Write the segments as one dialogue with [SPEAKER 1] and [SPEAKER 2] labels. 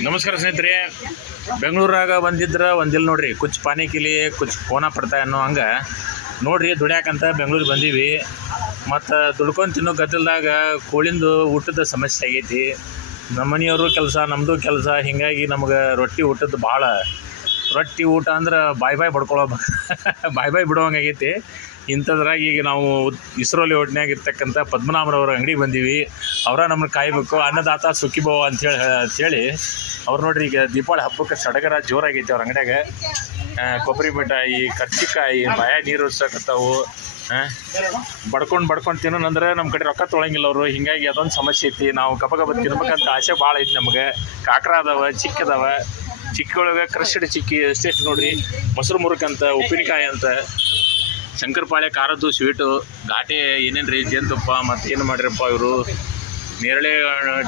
[SPEAKER 1] ನಮಸ್ಕಾರ ಸ್ನೇಹಿತರೆ. ಬೆಂಗಳೂರಾಗ ಬಂದಿದ್ರೆ ಒಂದಿಲ್ಲ ನೋಡ್ರಿ, ಕುಚ್ ಪಾನಿ ಕಿಲಿ ಕುಚ್ ಕೋನ ಪಡ್ತಾ ಅನ್ನೋ ಹಂಗೆ. ನೋಡ್ರಿ, ದುಡ್ಯಾಕಂತ ಬೆಂಗಳೂರಿಗೆ ಬಂದೀವಿ. ಮತ್ತು ದುಡ್ಕೊಂಡು ತಿನ್ನೋ ಗದ್ದಲ್ದಾಗ ಕೋಳಿಂದು ಊಟದ ಸಮಸ್ಯೆ ಆಗೈತಿ. ನಮ್ಮ ಮನೆಯವರು ಕೆಲಸ ನಮ್ಮದು ಕೆಲಸ, ಹೀಗಾಗಿ ನಮ್ಗೆ ರೊಟ್ಟಿ ಊಟದ ಭಾಳ ರೊಟ್ಟಿ ಊಟ ಅಂದ್ರೆ ಬಾಯ್ ಬಾಯ್ ಬಡ್ಕೊಳ್ಳೋ ಬಾಯ್ ಬಾಯ್ ಆಗೈತಿ. ಇಂಥದ್ರಾಗ ಈಗ ನಾವು ಇಸ್ರೋಲಿ ಒಟ್ಟಿನಾಗ ಇರ್ತಕ್ಕಂಥ ಪದ್ಮನಾಭರವ್ರ ಅಂಗಡಿ ಬಂದೀವಿ. ಅವರ ನಮ್ಮನ್ನ ಕಾಯ್ಬೇಕು, ಅನ್ನದಾತ ಸುಖಿಭವ ಅಂತೇಳಿ ಅಂತೇಳಿ ಅವ್ರು ನೋಡ್ರಿ ಈಗ ದೀಪಾವಳಿ ಹಬ್ಬಕ್ಕೆ ಸಡಗರ ಜೋರಾಗೈತಿ ಅವ್ರ ಅಂಗಡ್ಯಾಗ. ಕೊಬ್ಬರಿ ಮಿಠಾಯಿ ಕರ್ಚಿಕಾಯಿ, ಬಾಯ ನೀರು ಉರ್ಸಕತ್ತಾವು ಬಡ್ಕೊಂಡು ಬಡ್ಕೊಂಡು ತಿನ್ನೋಣಂದ್ರೆ ನಮ್ಮ ಕಡೆ ರೊಕ್ಕ ತೊಳಂಗಿಲ್ಲ ಅವರು. ಹಿಂಗಾಗಿ ಅದೊಂದು ಸಮಸ್ಯೆ ಐತಿ. ನಾವು ಗಬ ಗಬ ತಿನ್ಬೇಕಂತ ಆಸೆ ಭಾಳ ಐತಿ ನಮಗೆ. ಕಾಕ್ರ ಅದಾವ ಚಿಕ್ಕ ಚಿಕ್ಕೊಳಗೆ ಕ್ರಶ್ಡ್ ಚಿಕ್ಕಿ ಎಷ್ಟೆಷ್ಟು ನೋಡ್ರಿ? ಮೊಸರು ಮುರುಕ್ ಅಂತ, ಉಪ್ಪಿನಕಾಯಿ ಅಂತ, ಶಂಕರಪಾಳೆ ಖಾರದ್ದು ಸ್ವೀಟು ಘಾಟೆ ಏನೇನು ರೀ ಜೇನುತುಪ್ಪ ಮತ್ತು ಏನು ಮಾಡಿರಪ್ಪ ಇವರು? ನೇರಳೆ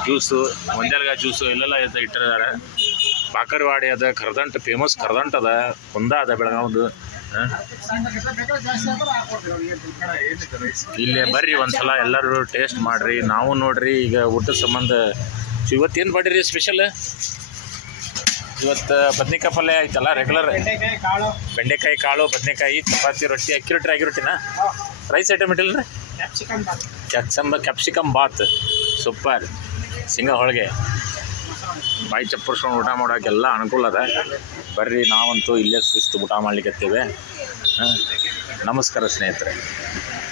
[SPEAKER 1] ಜ್ಯೂಸು ಒಂದೆಲ್ಗ ಜ್ಯೂಸು ಎಲ್ಲೆಲ್ಲ ಎದ್ದು ಇಟ್ಟಿದ್ದಾರೆ ಬಾಕರ್ವಾಡಿ ಅದ, ಕರ್ದಂಟ ಫೇಮಸ್ ಕರ್ದಂಟ ಅದ, ಕುಂದ ಅದ ಬೆಳಗಾವ್ದು. ಇಲ್ಲೇ ಬರ್ರಿ ಒಂದ್ಸಲ ಎಲ್ಲರೂ ಟೇಸ್ಟ್ ಮಾಡ್ರಿ. ನಾವು ನೋಡ್ರಿ ಈಗ ಊಟದ ಸಂಬಂಧ. ಇವತ್ತೇನು ಮಾಡಿರಿ ಸ್ಪೆಷಲ್ ಇವತ್ತು ಬದ್ನಿಕಾಯಿ ಪಲ್ಯ ಐತಲ್ಲ ರೆಗ್ಯುಲರ್
[SPEAKER 2] ಬೆಂಡೆಕಾಯಿ ಕಾಳು,
[SPEAKER 1] ಬದನೆಕಾಯಿ, ಚಪಾತಿ, ರೊಟ್ಟಿ, ಅಕ್ಕಿ ರೊಟ್ಟಿ, ರಾಗಿ ರೈಸ್ ಐಟಮ್ ಇಟ್ಟಿಲ್ಲ ರೀ
[SPEAKER 2] ಕ್ಯಾಪ್ಸಿಕಮ್
[SPEAKER 1] ಕ್ಯಾಪ್ಸಿಕಮ್ ಬಾತ್. ಸೂಪರ್ ಸಿಂಗ ಹೋಳಿಗೆ. ಬಾಯಿ ಚಪ್ಪರ್ಸ್ಕೊಂಡು ಊಟ ಮಾಡೋಕ್ಕೆಲ್ಲ ಅನುಕೂಲ ಅದ. ಬರ್ರಿ, ನಾವಂತೂ ಇಲ್ಲೇ ಶಿಸ್ತು ಊಟ ಮಾಡ್ಲಿಕ್ಕೆತ್ತೇವೆ ಹಾಂ? ನಮಸ್ಕಾರ ಸ್ನೇಹಿತರೆ.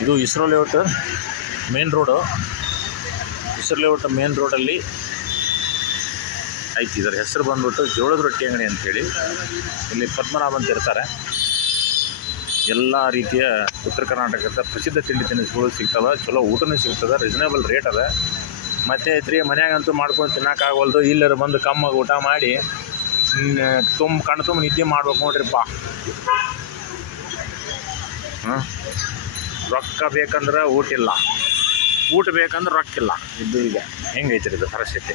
[SPEAKER 1] ಇದು ISRO layout main road ISRO layout main ರೋಡಲ್ಲಿ ಐತಿ ಇದರ ಹೆಸರು ಬಂದ್ಬಿಟ್ಟು ಜೋಳದ ರೊಟ್ಟಿ ಅಂಗಡಿ ಅಂತೇಳಿ. ಇಲ್ಲಿ ಪದ್ಮನಾಭ ಇರ್ತಾರೆ. ಎಲ್ಲ ರೀತಿಯ ಉತ್ತರ ಕರ್ನಾಟಕದ ಪ್ರಸಿದ್ಧ ತಿಂಡಿ ತಿನಿಸುಗಳು ಸಿಗ್ತವೆ. ಚಲೋ ಊಟನೂ ಸಿಗ್ತದೆ ರೀಸನೇಬಲ್ ರೇಟ್ ಅದ. ಮತ್ತೆ ಐತ್ರಿ ಮನ್ಯಾಗಂತೂ ಮಾಡ್ಕೊಂಡು ತಿನ್ನೋಕ್ಕಾಗಲ್ದು ಇಲ್ಲರೂ ಬಂದು ಕಮ್ಮಾಗಿ ಊಟ ಮಾಡಿ ತುಂಬ ಕಣ್ಣು ತುಂಬ ನಿದ್ದೆ ಮಾಡ್ಬೇಕು ನೋಡ್ರಿಪ್ಪ ಹಾಂ ರೊಕ್ಕ ಬೇಕಂದ್ರೆ ಊಟ ಇಲ್ಲ ಊಟ ಬೇಕಂದ್ರೆ ರೊಕ್ಕ ಇಲ್ಲ ಇದು ಈಗ ಹೆಂಗೈತ್ರಿ ಇದು ಪರಿಸ್ಥಿತಿ?